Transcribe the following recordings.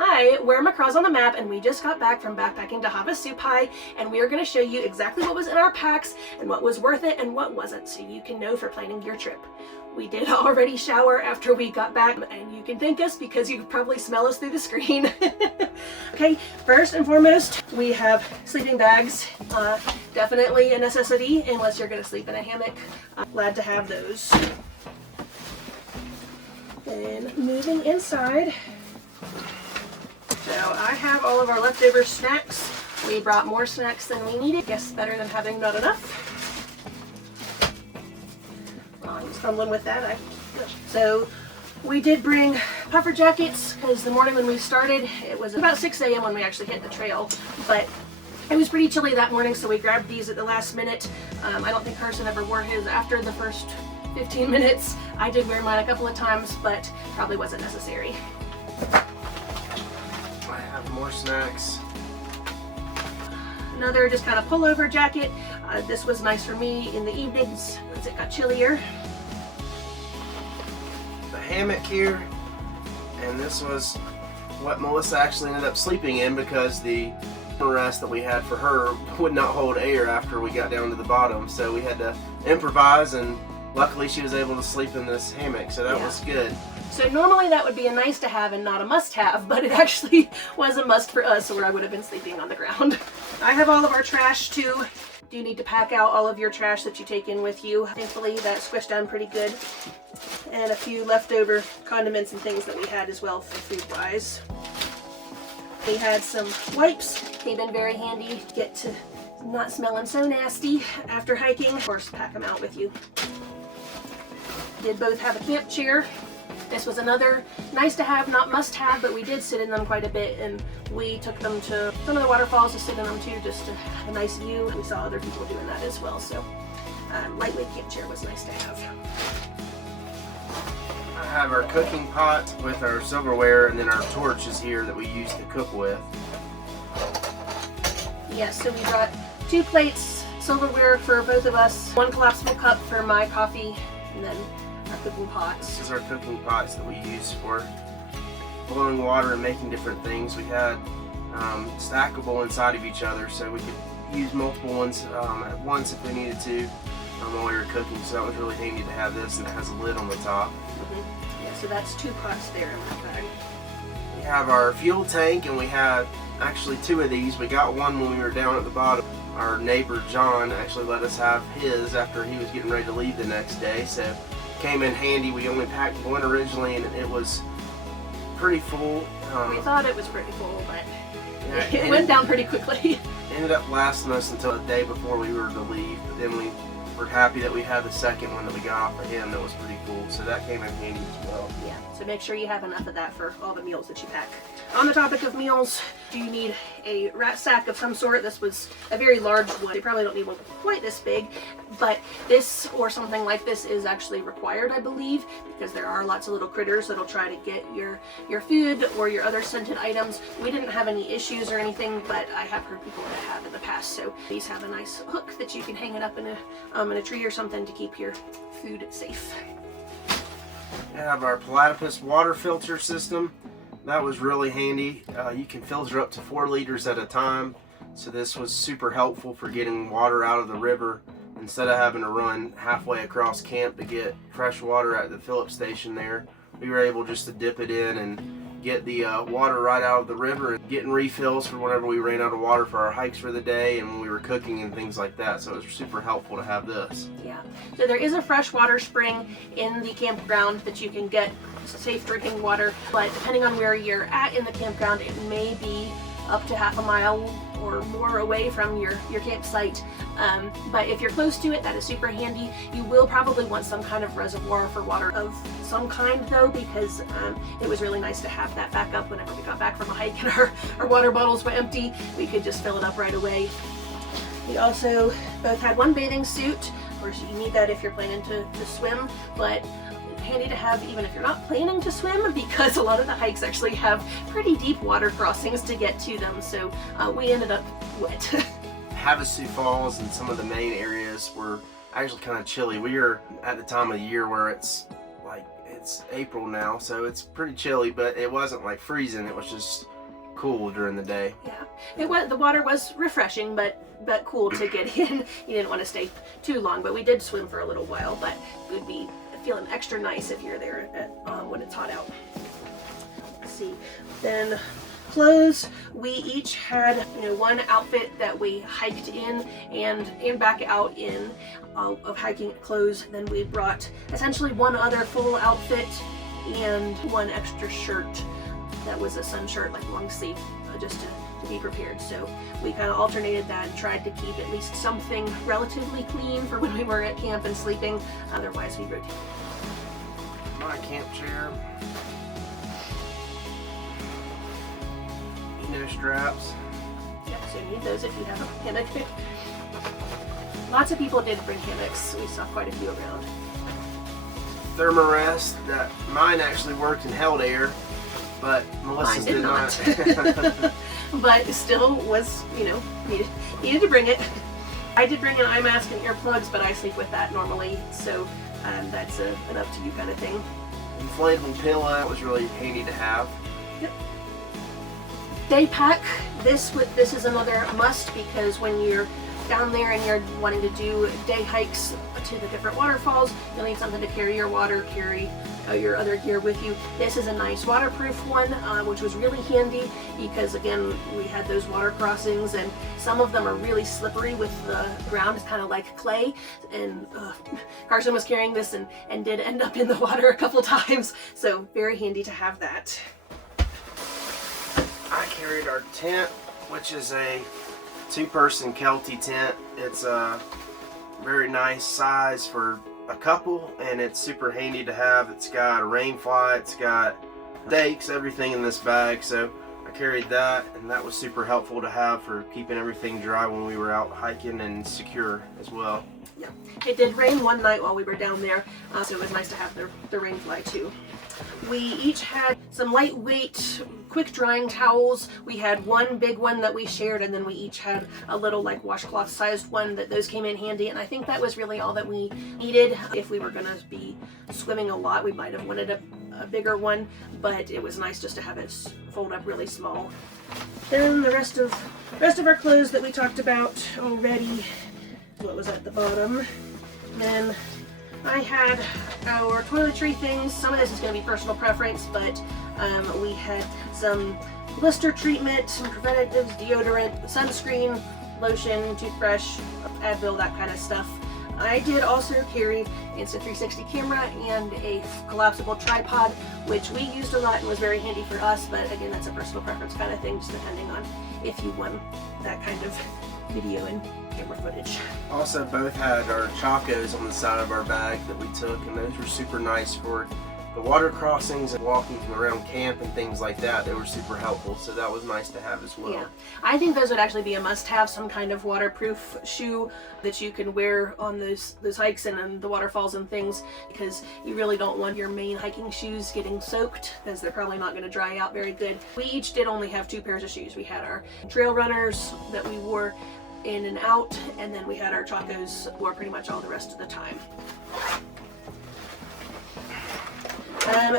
Hi, we're Macross on the Map, and we just got back from backpacking to Havasupai, and we are going to show you exactly what was in our packs and what was worth it and what wasn't, so you can know for planning your trip. We did already shower after we got back, and you can thank us because you can probably smell us through the screen. Okay, first and foremost, we have sleeping bags. Definitely a necessity unless you're going to sleep in a hammock. Glad to have those. Then moving inside. So I have all of our leftover snacks. We brought more snacks than we needed. Guess better than having not enough. I'm stumbling with that. So we did bring puffer jackets because the morning when we started, it was about 6 a.m. when we actually hit the trail, but it was pretty chilly that morning, so we grabbed these at the last minute. I don't think Carson ever wore his after the first 15 minutes. I did wear mine a couple of times, but probably wasn't necessary. I have more snacks. Another just kind of pullover jacket. This was nice for me in the evenings as it got chillier. The hammock here, and this was what Melissa actually ended up sleeping in because the rest that we had for her would not hold air after we got down to the bottom, so we had to improvise, and luckily she was able to sleep in this hammock, so that was good. So normally that would be a nice to have and not a must have, but it actually was a must for us, or I would have been sleeping on the ground. I have all of our trash too. Do you need to pack out all of your trash that you take in with you? Thankfully that squished down pretty good. And a few leftover condiments and things that we had as well for food wise. We had some wipes. They've been very handy. Get to not smelling so nasty after hiking. Of course, pack them out with you. Did both have a camp chair. This was another nice to have, not must have, but we did sit in them quite a bit, and we took them to some of the waterfalls to sit in them too, just to have a nice view. We saw other people doing that as well, so lightweight camp chair was nice to have. I have our cooking pot with our silverware, and then our torch is here that we use to cook with. Yes, so we brought 2 plates, silverware for both of us, 1 collapsible cup for my coffee, and then our cooking pots. This is our cooking pots that we use for boiling water and making different things. We had stackable inside of each other, so we could use multiple ones at once if we needed to while we were cooking, so that was really handy to have this, and it has a lid on the top. Yeah, so that's 2 pots there in that bag. We have our fuel tank, and we had actually 2 of these. We got one when we were down at the bottom. Our neighbor John actually let us have his after he was getting ready to leave the next day, so came in handy. We only packed one originally, and it was pretty full. We thought it was pretty full, but it went down pretty quickly. Ended up lasting us until the day before we were to leave, but then we were happy that we had the second one that we got off of him that was pretty full, so that came in handy as well. Yeah, so make sure you have enough of that for all the meals that you pack. On the topic of meals, do you need a rat sack of some sort? This was a very large one. You probably don't need one quite this big, but this or something like this is actually required, I believe, because there are lots of little critters that'll try to get your food or your other scented items. We didn't have any issues or anything, but I have heard people that have in the past, so these have a nice hook that you can hang it up in a tree or something to keep your food safe. We have our platypus water filter system. That was really handy. You can filter up to 4 liters at a time, so this was super helpful for getting water out of the river instead of having to run halfway across camp to get fresh water at the Phillips station there. We were able just to dip it in and get the water right out of the river, and getting refills for whenever we ran out of water for our hikes for the day and when we were cooking and things like that, so it was super helpful to have this. Yeah, so there is a freshwater spring in the campground that you can get safe drinking water, but depending on where you're at in the campground, it may be up to half a mile or more away from your campsite. But if you're close to it, that is super handy. You will probably want some kind of reservoir for water of some kind though, because it was really nice to have that back up whenever we got back from a hike and our water bottles were empty. We could just fill it up right away. We also both had 1 bathing suit. Of course, you need that if you're planning to swim, but handy to have even if you're not planning to swim, because a lot of the hikes actually have pretty deep water crossings to get to them, so we ended up wet. Havasu Falls and some of the main areas were actually kind of chilly. We are at the time of the year where it's like it's April now, so it's pretty chilly, but it wasn't like freezing. It was just cool during the day. Yeah, the water was refreshing, but cool to get in. You didn't want to stay too long, but we did swim for a little while. But it would be feeling extra nice if you're there when it's hot out. Let's see. Then clothes, we each had one outfit that we hiked in and back out in of hiking clothes. Then we brought essentially one other full outfit and one extra shirt that was a sun shirt, like long sleeve, just to be prepared. So we kind of alternated that and tried to keep at least something relatively clean for when we were at camp and sleeping. Otherwise we rotated. My camp chair. No straps. Yep, so you need those if you have a hammock. Lots of people did bring hammocks. We saw quite a few around. Thermarest, that mine actually worked and held air, but Melissa's Mine did not. But still was, needed to bring it. I did bring an eye mask and earplugs, but I sleep with that normally, so that's an up to you kind of thing. Inflatable pillow was really handy to have. Yep. Day pack. This is another must, because when you're down there and you're wanting to do day hikes to the different waterfalls, you'll need something to carry your water, carry your other gear with you. This is a nice waterproof one, which was really handy because, again, we had those water crossings and some of them are really slippery with the ground. It's kind of like clay, and Carson was carrying this and did end up in the water a couple times, so very handy to have that. I carried our tent, which is a 2-person Kelty tent. It's a very nice size for a couple, and it's super handy to have. It's got a rain fly, it's got stakes, everything in this bag, so I carried that, and that was super helpful to have for keeping everything dry when we were out hiking, and secure as well. Yeah, it did rain one night while we were down there, so it was nice to have the rain fly too. We each had some lightweight, quick drying towels. We had one big one that we shared, and then we each had a little like washcloth sized one those came in handy, and I think that was really all that we needed. If we were going to be swimming a lot, we might have wanted a bigger one, but it was nice just to have it fold up really small. Then the rest of our clothes that we talked about already, what was at the bottom. Then I had our toiletry things. Some of this is going to be personal preference, but we had some blister treatment, some preventatives, deodorant, sunscreen, lotion, toothbrush, Advil, that kind of stuff. I did also carry an Insta360 camera and a collapsible tripod, which we used a lot and was very handy for us, but again, that's a personal preference kind of thing, just depending on if you want that kind of video and camera footage. Also, both had our chacos on the side of our bag that we took, and those were super nice for the water crossings and walking around camp and things like that. They were super helpful, so that was nice to have as well. Yeah, I think those would actually be a must-have, some kind of waterproof shoe that you can wear on those hikes and on the waterfalls and things, because you really don't want your main hiking shoes getting soaked, because they're probably not going to dry out very good. We each did only have 2 pairs of shoes. We had our trail runners that we wore in and out, and then we had our chacos wore pretty much all the rest of the time.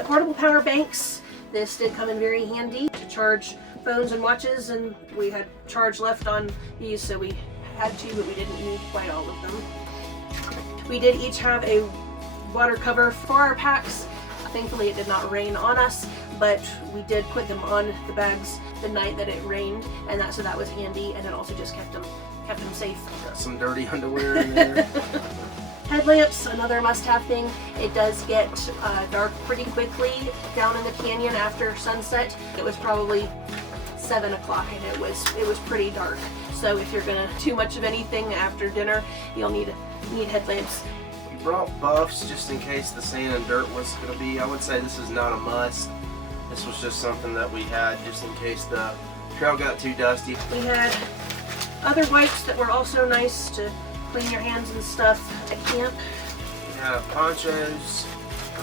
Portable power banks. This did come in very handy to charge phones and watches, and we had charge left on these, so we had to, but we didn't need quite all of them. We did each have a water cover for our packs. Thankfully it did not rain on us, but we did put them on the bags the night that it rained, and so that was handy, and it also just kept them safe. Got some dirty underwear in there. Headlamps, another must-have thing. It does get dark pretty quickly down in the canyon after sunset. It was probably 7 o'clock and it was pretty dark. So if you're gonna do much of anything after dinner, you'll need headlamps. We brought buffs just in case the sand and dirt was gonna be. I would say this is not a must. This was just something that we had just in case the trail got too dusty. We had other wipes that were also nice to clean your hands and stuff at camp. We have ponchos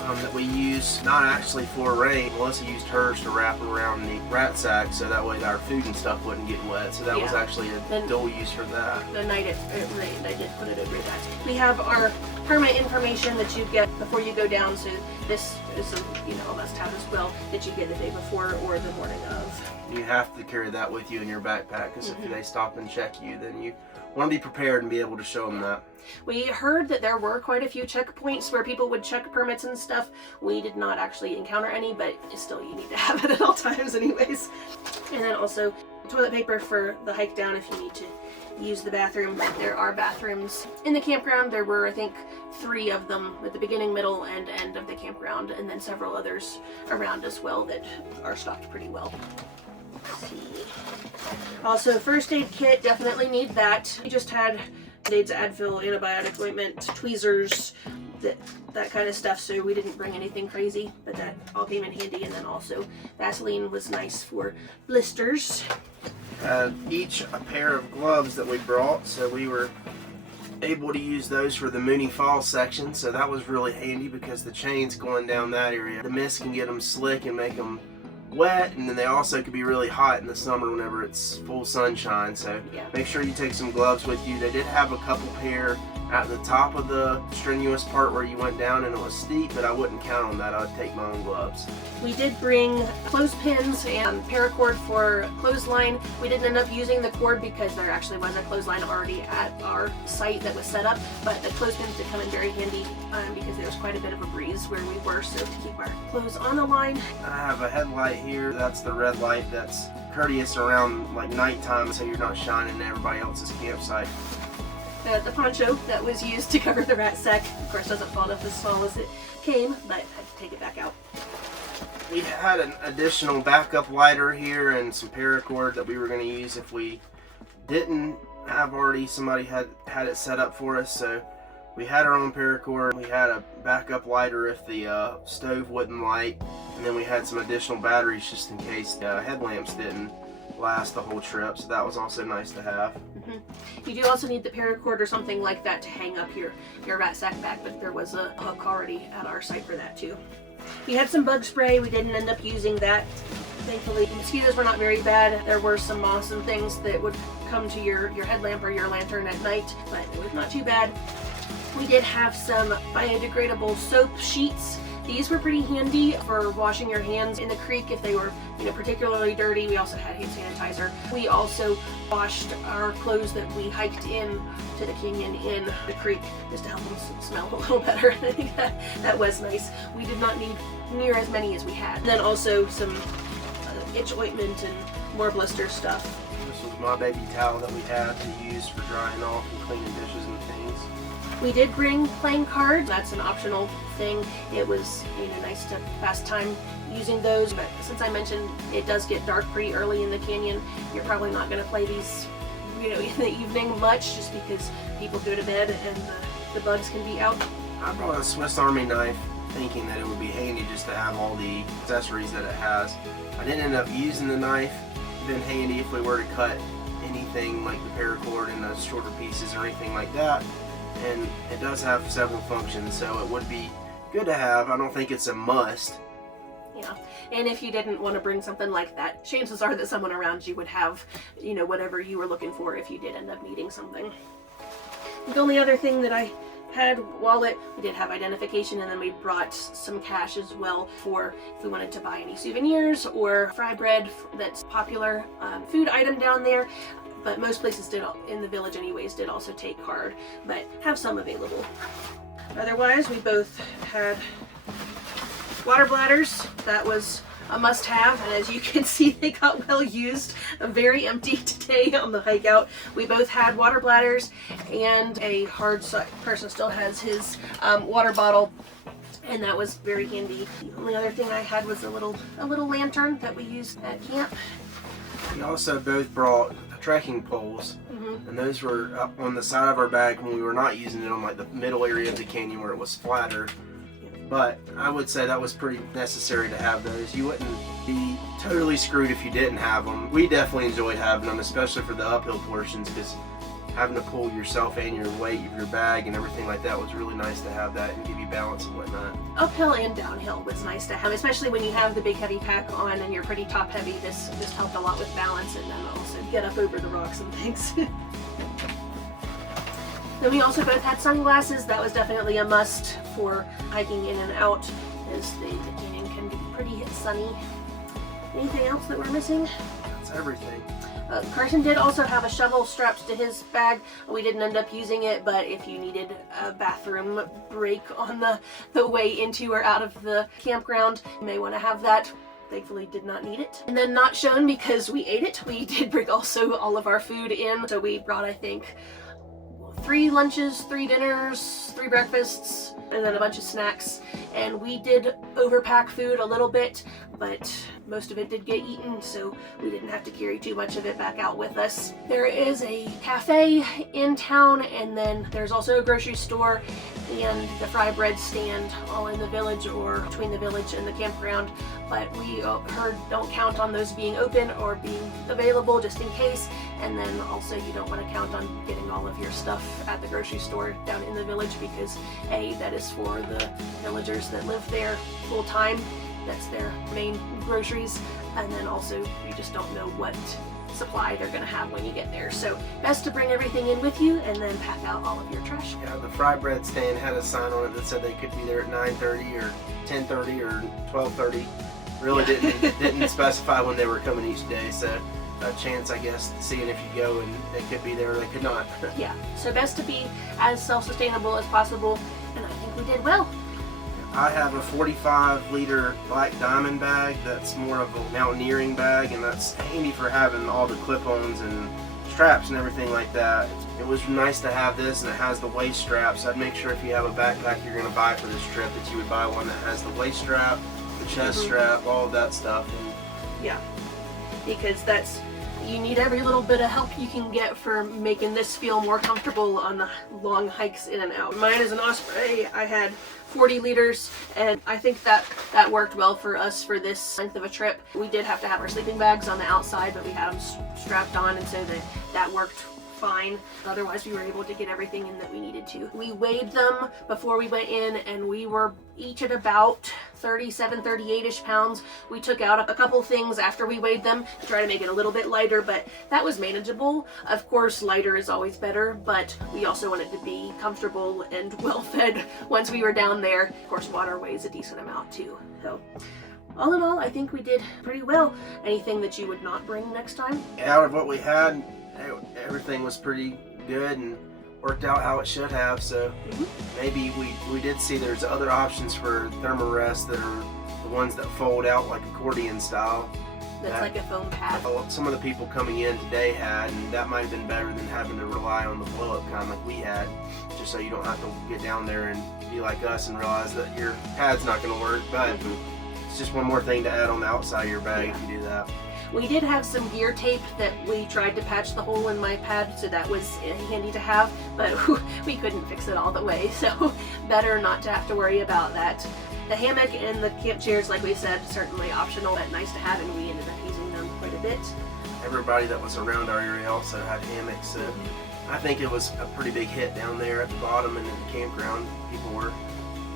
that we use not actually for rain. Melissa used hers to wrap around the rat sack so that way our food and stuff wouldn't get wet. So that was actually a dual use for that. The night it rained, I did put it over that. We have our permit information that you get before you go down. So this is a must-have as well that you get the day before or the morning of. You have to carry that with you in your backpack, because if they stop and check you, then you want to be prepared and be able to show them that. We heard that there were quite a few checkpoints where people would check permits and stuff. We did not actually encounter any, but still you need to have it at all times anyways. And then also toilet paper for the hike down if you need to use the bathroom. There are bathrooms in the campground. There were, I think, 3 of them at the beginning, middle, and end of the campground, and then several others around as well that are stocked pretty well. Let's see. Also, first aid kit, definitely need that. We just had Band-Aids, Advil, antibiotic ointment, tweezers, that kind of stuff, so we didn't bring anything crazy, but that all came in handy. And then also Vaseline was nice for blisters. Each a pair of gloves that we brought, so we were able to use those for the Mooney Falls section, so that was really handy because the chains going down that area, the mist can get them slick and make them wet, and then they also could be really hot in the summer whenever it's full sunshine, so make sure you take some gloves with you. They did have a couple pair at the top of the strenuous part where you went down and it was steep, but I wouldn't count on that. I would take my own gloves. We did bring clothespins and paracord for clothesline. We didn't end up using the cord because there actually was a clothesline already at our site that was set up, but the clothespins did come in very handy because there was quite a bit of a breeze where we were, so to keep our clothes on the line. I have a headlight here. That's the red light that's courteous around like nighttime, so you're not shining in everybody else's campsite. The poncho that was used to cover the rat sack, of course, doesn't fall off as small as it came, but I had to take it back out. We had an additional backup lighter here and some paracord that we were going to use if we didn't have already somebody had it set up for us. So we had our own paracord. We had a backup lighter if the stove wouldn't light, and then we had some additional batteries just in case the headlamps didn't last the whole trip, so that was also nice to have. You do also need the paracord or something like that to hang up your rat sack back, but there was a hook already at our site for that too. We had some bug spray. We didn't end up using that. Thankfully, mosquitoes were not very bad. There were some moths and things that would come to your headlamp or your lantern at night, but it was not too bad. We did have some biodegradable soap sheets. These were pretty handy for washing your hands in the creek if they were, particularly dirty. We also had hand sanitizer. We also washed our clothes that we hiked in to the canyon in the creek just to help them smell a little better. I think that was nice. We did not need near as many as we had. And then also some itch ointment and more blister stuff. This was my baby towel that we had to use for drying off and cleaning dishes and things. We did bring playing cards. That's an optional thing. It was nice to pass time using those, but since I mentioned it does get dark pretty early in the canyon, you're probably not going to play these in the evening much just because people go to bed and the bugs can be out. I brought a Swiss Army knife thinking that it would be handy just to have all the accessories that it has. I didn't end up using the knife. It'd been handy if we were to cut anything like the paracord into shorter pieces or anything like that. And it does have several functions, so it would be good to have. I don't think it's a must. Yeah, and if you didn't want to bring something like that, chances are that someone around you would have, whatever you were looking for if you did end up needing something. The only other thing that I had, wallet, we did have identification, and then we brought some cash as well for if we wanted to buy any souvenirs or fry bread. That's popular food item down there. But most places did, in the village anyways, did also take card, but have some available. Otherwise, we both had water bladders. That was a must-have, and as you can see, they got well used. Very empty today on the hike out. We both had water bladders, and a hard person still has his water bottle, and that was very handy. The only other thing I had was a little lantern that we used at camp. We also both brought trekking poles, and those were up on the side of our bag when we were not using it on like the middle area of the canyon where it was flatter. But I would say that was pretty necessary to have those. You wouldn't be totally screwed if you didn't have them. We definitely enjoyed having them, especially for the uphill portions, because having to pull yourself and your weight of your bag and everything like that was really nice to have that and give you balance and whatnot. Uphill and downhill was nice to have, especially when you have the big heavy pack on and you're pretty top heavy. This helped a lot with balance and then also get up over the rocks and things. Then we also both had sunglasses. That was definitely a must for hiking in and out. because the canyon can be pretty sunny. Anything else that we're missing? That's everything. Carson did also have a shovel strapped to his bag. We didn't end up using it, but if you needed a bathroom break on the way into or out of the campground, you may want to have that. Thankfully did not need it. And then not shown because we ate it. We did bring also all of our food in. So we brought, I think, 3 lunches, 3 dinners, 3 breakfasts, and then a bunch of snacks. And we did overpack food a little bit, but most of it did get eaten, so we didn't have to carry too much of it back out with us. There is a cafe in town, and then there's also a grocery store and the fry bread stand all in the village or between the village and the campground. But we heard don't count on those being open or being available just in case. And then also you don't want to count on getting all of your stuff at the grocery store down in the village because A, that is for the villagers that live there full time. That's their main groceries. And then also you just don't know what supply they're going to have when you get there. So best to bring everything in with you and then pack out all of your trash. Yeah, the fry bread stand had a sign on it that said they could be there at 9:30 or 10:30 or 12:30. Really didn't specify when they were coming each day, so a chance, I guess, seeing if you go and they could be there or they could not. Yeah, so best to be as self-sustainable as possible, and I think we did well. I have a 45-liter black diamond bag that's more of a mountaineering bag, and that's handy for having all the clip-ons and straps and everything like that. It was nice to have this, and it has the waist straps. I'd make sure if you have a backpack you're going to buy for this trip that you would buy one that has the waist strap, the chest strap, all of that stuff. And yeah, because you need every little bit of help you can get for making this feel more comfortable on the long hikes in and out. Mine is an Osprey. I had 40 liters, and I think that worked well for us for this length of a trip. We did have to have our sleeping bags on the outside, but we had them strapped on, and so that worked fine. Otherwise we were able to get everything in that we needed to. We weighed them before we went in, and we were each at about 37, 38-ish pounds. We took out a couple things after we weighed them to try to make it a little bit lighter, but that was manageable. Of course, lighter is always better, but we also wanted to be comfortable and well fed once we were down there. Of course, water weighs a decent amount too. So all in all, I think we did pretty well. Anything that you would not bring next time? out of what we had, everything was pretty good and worked out how it should have. So maybe we did see there's other options for thermarests that are the ones that fold out like accordion style. That's like a foam pad. Some of the people coming in today had, and that might have been better than having to rely on the blow-up kind like we had, just so you don't have to get down there and be like us and realize that your pad's not going to work. But it's just one more thing to add on the outside of your bag if you do that. We did have some gear tape that we tried to patch the hole in my pad, so that was handy to have, but we couldn't fix it all the way, so better not to have to worry about that. The hammock and the camp chairs, like we said, certainly optional, but nice to have, and we ended up using them quite a bit. Everybody that was around our area also had hammocks, so I think it was a pretty big hit down there at the bottom and in the campground. People were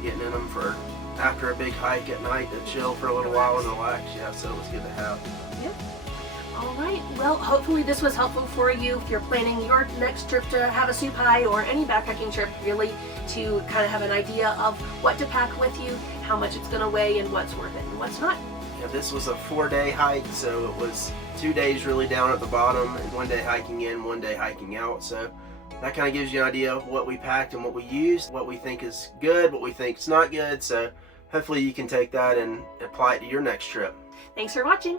getting in them for after a big hike at night to chill for a little while and relax. Yeah, so it was good to have. Yep. All right. Well, hopefully this was helpful for you if you're planning your next trip to Havasupai or any backpacking trip, really, to kind of have an idea of what to pack with you, how much it's going to weigh, and what's worth it and what's not. Yeah, this was a 4-day hike, so it was 2 days really down at the bottom and 1 day hiking in, 1 day hiking out. So that kind of gives you an idea of what we packed and what we used, what we think is good, what we think is not good. So hopefully you can take that and apply it to your next trip. Thanks for watching.